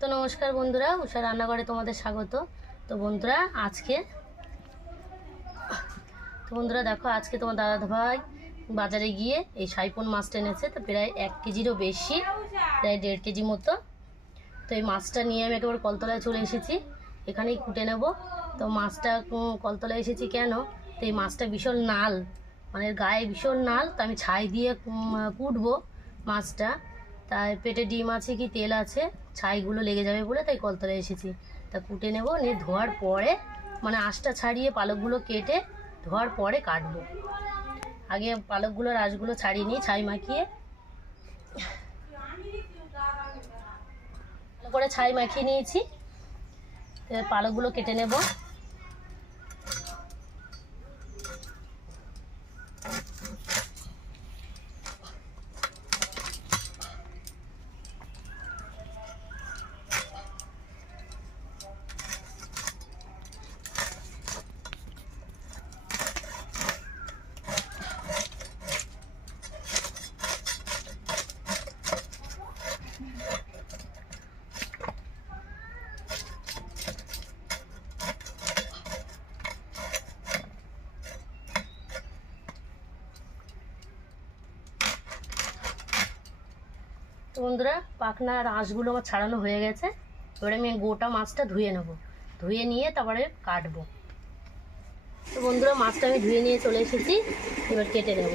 তো নমস্কার বন্ধুরা, উষা রান্নাঘরে তোমাদের স্বাগত। তো বন্ধুরা দেখো আজকে তোমার দাদা ভাই বাজারে গিয়ে এই সাইপন মাছটা এনেছে। তো প্রায় 1 কেজিরও বেশি, প্রায় 1.5 কেজি মতো। তো এই মাছটা নিয়ে আমি একেবারে কলতলায় চলে এসেছি, এখানেই কুটে নেব। তো মাছটা কলতলায় এসেছি কেন, তো এই মাছটা ভীষণ নাল, মানে গায়ে ভীষণ নাল। তো আমি ছাই দিয়ে কুটবো মাছটা, তাই পেটে ডিম আছে কি তেল আছে, ছাইগুলো লেগে যাবে বলে তাই কলতলায় এসেছি। তা কুটে নেব, নিয়ে ধোয়ার পরে মানে আঁশটা ছাড়িয়ে পালকগুলো কেটে ধোয়ার পরে কাটবো। আগে পালকগুলোর আঁশগুলো ছাড়িয়ে নিই ছাই মাখিয়ে, ভালো করে ছাই মাখিয়ে নিয়েছি। এবার পালকগুলো কেটে নেব। তো বন্ধুরা, পাখনার আঁশগুলো আমার ছাড়ানো হয়ে গেছে। এবারে আমি গোটা মাছটা ধুয়ে নেব, ধুয়ে নিয়ে তারপরে কাটবো। তো বন্ধুরা, মাছটা আমি ধুয়ে নিয়ে চলে এসেছি, এবার কেটে নেব।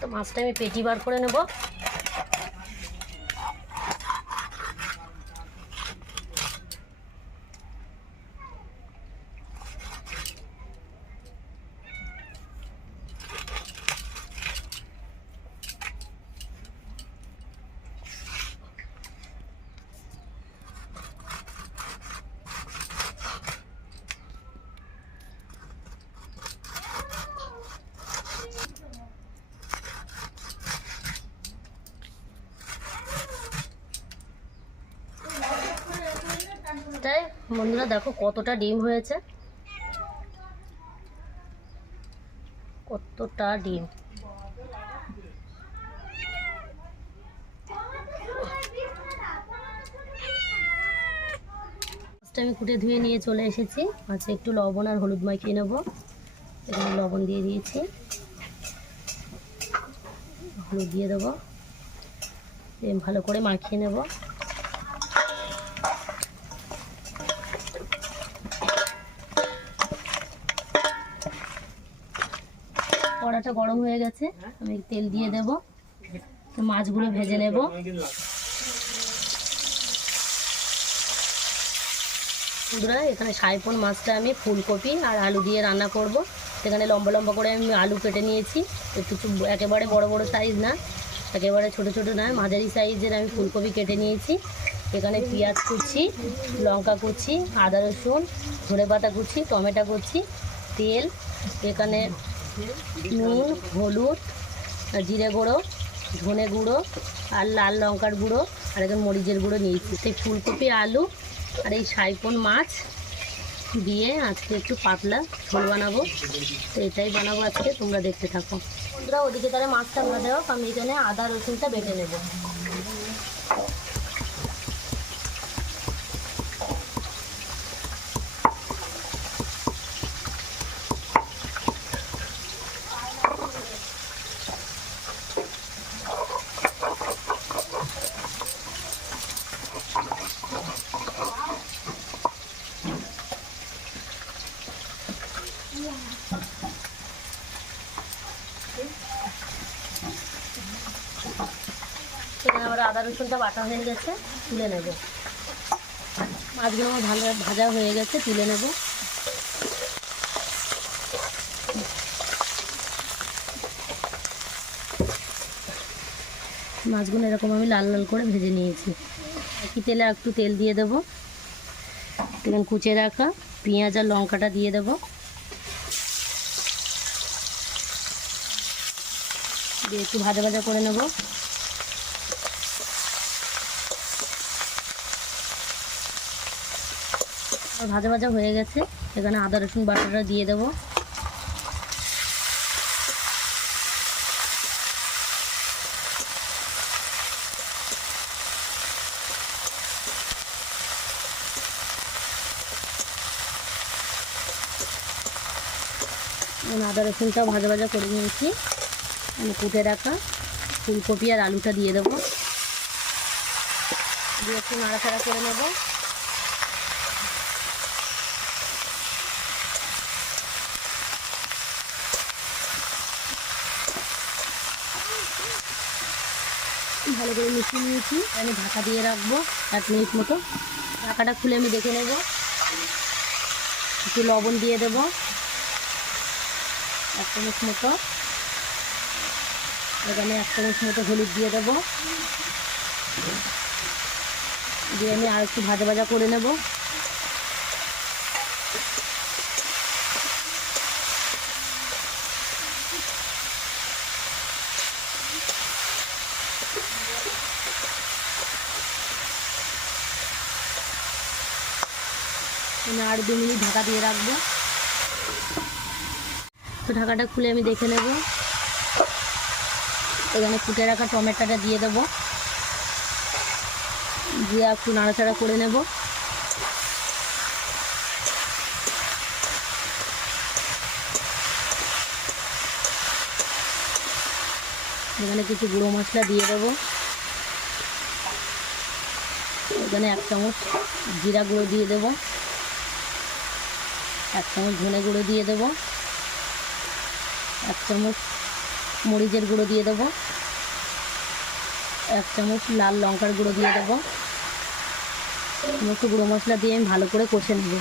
তো মাছটা আমি পেটি বার করে নেব। তাই বন্ধুরা দেখো কতটা ডিম হয়েছে, কতটা ডিম। মাছটা আমি কুটে ধুয়ে নিয়ে চলে এসেছি। মাছে একটু লবণ আর হলুদ মাখিয়ে নেব। এখানে লবণ দিয়ে দিয়েছি, হলুদ দিয়ে দেবো, ভালো করে মাখিয়ে নেব। কড়াটা গরম হয়ে গেছে, আমি তেল দিয়ে দেব। তো মাছগুলো ভেজে নেব। বন্ধুরা, এখানে সাইপন মাছটা আমি ফুলকপি আর আলু দিয়ে রান্না করব। সেখানে লম্বা লম্বা করে আমি আলু কেটে নিয়েছি, একটু একেবারে বড় বড় সাইজ না, একেবারে ছোট ছোট না, মাঝারি সাইজের আমি ফুলকপি কেটে নিয়েছি। এখানে পেঁয়াজ কুচি, লঙ্কা কুচি, আদা রসুন, ধনেপাতা কুচি, টমেটো কুচি, তেল, এখানে নুন, হলুদ, জিরে গুঁড়ো, ধনে গুঁড়ো আর লাল লঙ্কার গুঁড়ো আর এখন মরিচের গুঁড়ো নিয়েছি। সেই ফুলকপি, আলু আর এই সাইপন মাছ দিয়ে আজকে একটু পাতলা ঝোল বানাবো। তো এটাই বানাবো আজকে, তোমরা দেখতে থাকো। বন্ধুরা, ওদিকে তারা মাছটা ভাজা হোক, আমি এখানে আদা রসুনটা বেটে নেব। তো আদা রসুনটা বাটা হয়ে গেছে, তুলে নেব। মাছগুলো আমার ভালো ভাজা হয়ে গেছে, তুলে নেব। মাছগুলো এরকম আমি লাল লাল করে ভেজে নিয়েছি। একই তেলে একটু তেল দিয়ে দেবো, এবং কুচে রাখা পেঁয়াজ আর লঙ্কাটা দিয়ে দেবো, দিয়ে একটু ভাজা ভাজা করে নেব। ভাজা ভাজা হয়ে গেছে, এখানে আদা রসুন বাটাটা দিয়ে দেবো। আদা রসুনটাও ভাজা ভাজা করে নিয়েছি। আমি কুটে রাখা ফুলকপি আর আলুটা দিয়ে দেবো, দিয়ে একটু নাড়াচাড়া করে নেব। ভালো করে মিশিয়ে নিয়েছি, আমি ঢাকা দিয়ে রাখবো 1 মিনিট মতো। ঢাকাটা খুলে আমি দেখে নেব। একটু লবণ দিয়ে দেবো 1 চামচ মতো, এখানে 1 চামচ মতো হলুদ দিয়ে দেবো, দিয়ে আমি আর একটু ভাজা ভাজা করে নেব। আমি আর 2 মিনিট ঢাকা দিয়ে রাখবো। তো ঢাকাটা খুলে আমি দেখে নেব। এখানে কুটে রাখা টমেটোটা দিয়ে দেবো, দিয়ে একটু নাড়াচাড়া করে নেব। এখানে কিছু গুঁড়ো মশলা দিয়ে দেবো, এখানে 1 চামচ জিরা গুঁড়ো দিয়ে দেবো, 1 চামচ ধনে গুঁড়ো দিয়ে দেবো, 1 চামচ মরিচের গুঁড়ো দিয়ে দেবো, 1 চামচ লাল লঙ্কার গুঁড়ো দিয়ে দেবো। সমস্ত গুঁড়ো মশলা দিয়ে আমি ভালো করে কষে নেব।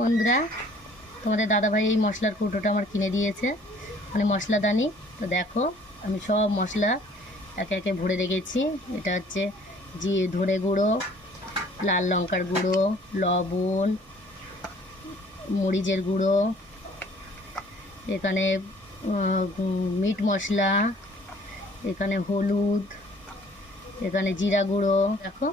বন্ধুরা, তোমাদের দাদাভাই এই মশলার কৌটোটা আমার কিনে দিয়েছে, মানে মশলাদানি। তো দেখো আমি সব মশলা একে একে ভরে রেখেছি। এটা হচ্ছে ধনে গুঁড়ো, লাল লঙ্কার গুঁড়ো, লবণ, মরিচের গুঁড়ো, এখানে মিট মশলা, এখানে হলুদ, এখানে জিরা গুঁড়ো। দেখো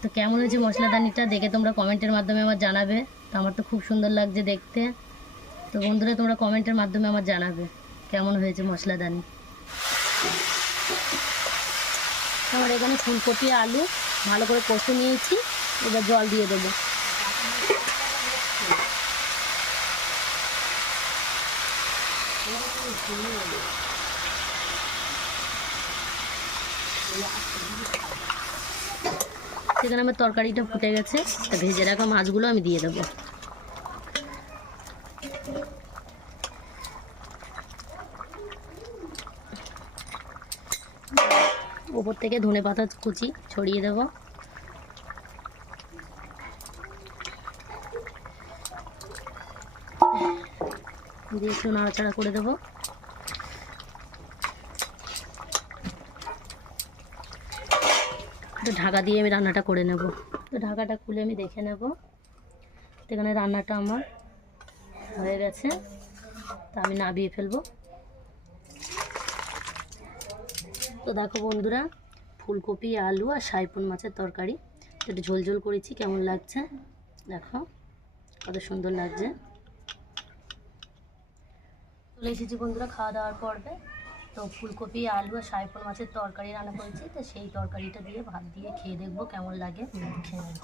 তো কেমন হয়েছে মশলাদানিটা, দেখে তোমরা কমেন্টের মাধ্যমে আমার জানাবে। তো আমার তো খুব সুন্দর লাগছে দেখতে। তো বন্ধুরা, তোমরা কমেন্টের মাধ্যমে আমার জানাবে কেমন হয়েছে মশলাদানি। আমার এখানে ফুলকপি আলু ভালো করে কষে নিয়েছি, এবার জল দিয়ে দেবো। সেখানে আমার তরকারিটা ফুটে গেছে, তা ভেজে রাখা মাছগুলো আমি দিয়ে দেবো। ওপর থেকে ধনে পাতা কুচি ছড়িয়ে দেবো। দিয়ে একটু নাড়াচাড়া করে দেবো। তো ঢাকা দিয়ে আমি রান্নাটা করে নেব। তো ঢাকাটা খুলে আমি দেখে নেব। এখানে রান্নাটা আমার হয়ে গেছে, তা আমি নামিয়ে ফেলবো। তো দেখো বন্ধুরা, ফুলকপি আলু আর সাইপন মাছের তরকারি একটু ঝোল ঝোল করেছি, কেমন লাগছে দেখো, কত সুন্দর লাগছে। চলে এসেছি বন্ধুরা খাওয়া দাওয়ার পর্বে। তো ফুলকপি আলু আর সাইপন মাছের তরকারি রান্না করেছি, তো সেই তরকারিটা দিয়ে ভাত দিয়ে খেয়ে দেখবো কেমন লাগে। খেয়ে নেব।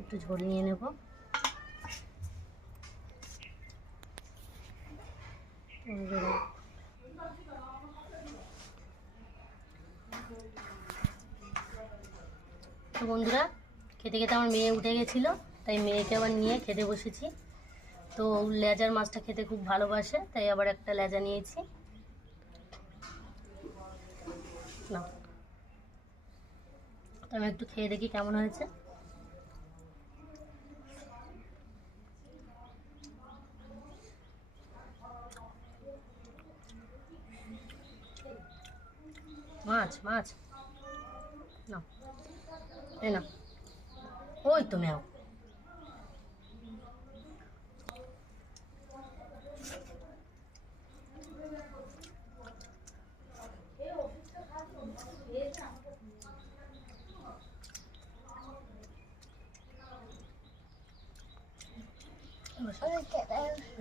একটু ঝোল নিয়ে নেব। তো বন্ধুরা, খেতে খেতে আমার মেয়ে উঠে গেছিলো, তো তাই মেয়েকে আবার নিয়ে খেতে বসেছি। তো লেজার মাছটা খেতে খুব ভালোবাসে, তাই আবার একটা লেজা নিয়েছি। না, তো আমি একটু খেয়ে দেখি কেমন হয়েছে। মাছ মাছ না, এই না, ওই তো ম্যাও।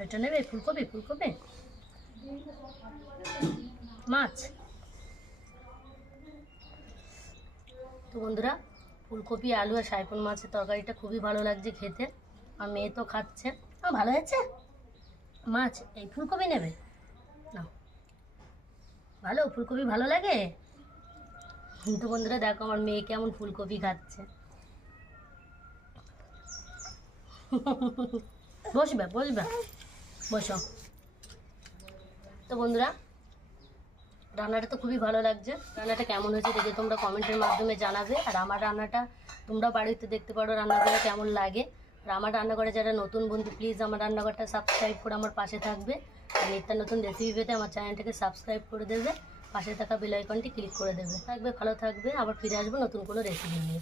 এটা নেবে ফুলকপি, ফুলকপি মাছ। তো বন্ধুরা, ফুলকপি আলু আর সাইফন মাছের তরকারিটা খুবই ভালো লাগছে খেতে, আর মেয়ে তো খাচ্ছে। ভালো হয়েছে মাছ। এই ফুলকপি নেবে না, ভালো ফুলকপি ভালো লাগে। তো বন্ধুরা দেখো আমার মেয়ে কেমন ফুলকপি খাচ্ছে। বসবে বসবে, বসো। তো বন্ধুরা, রান্নাটা তো খুবই ভালো লাগছে। রান্নাটা কেমন হয়েছে দেখে তোমরা কমেন্টের মাধ্যমে জানাবে। আর আমার রান্নাটা তোমরা বাড়িতে দেখতে পারো রান্নাঘরে কেমন লাগে। আর আমার রান্নাঘরে যারা নতুন বন্ধু, প্লিজ আমার রান্নাঘরটা সাবস্ক্রাইব করে আমার পাশে থাকবে। আর নিত্য নতুন রেসিপি পেতে আমার চ্যানেলটাকে সাবস্ক্রাইব করে দেবে, পাশে থাকা বেল আইকনটি ক্লিক করে দেবে। থাকবে, ভালো থাকবে, আবার ফিরে আসবো নতুন কোনো রেসিপি নিয়ে।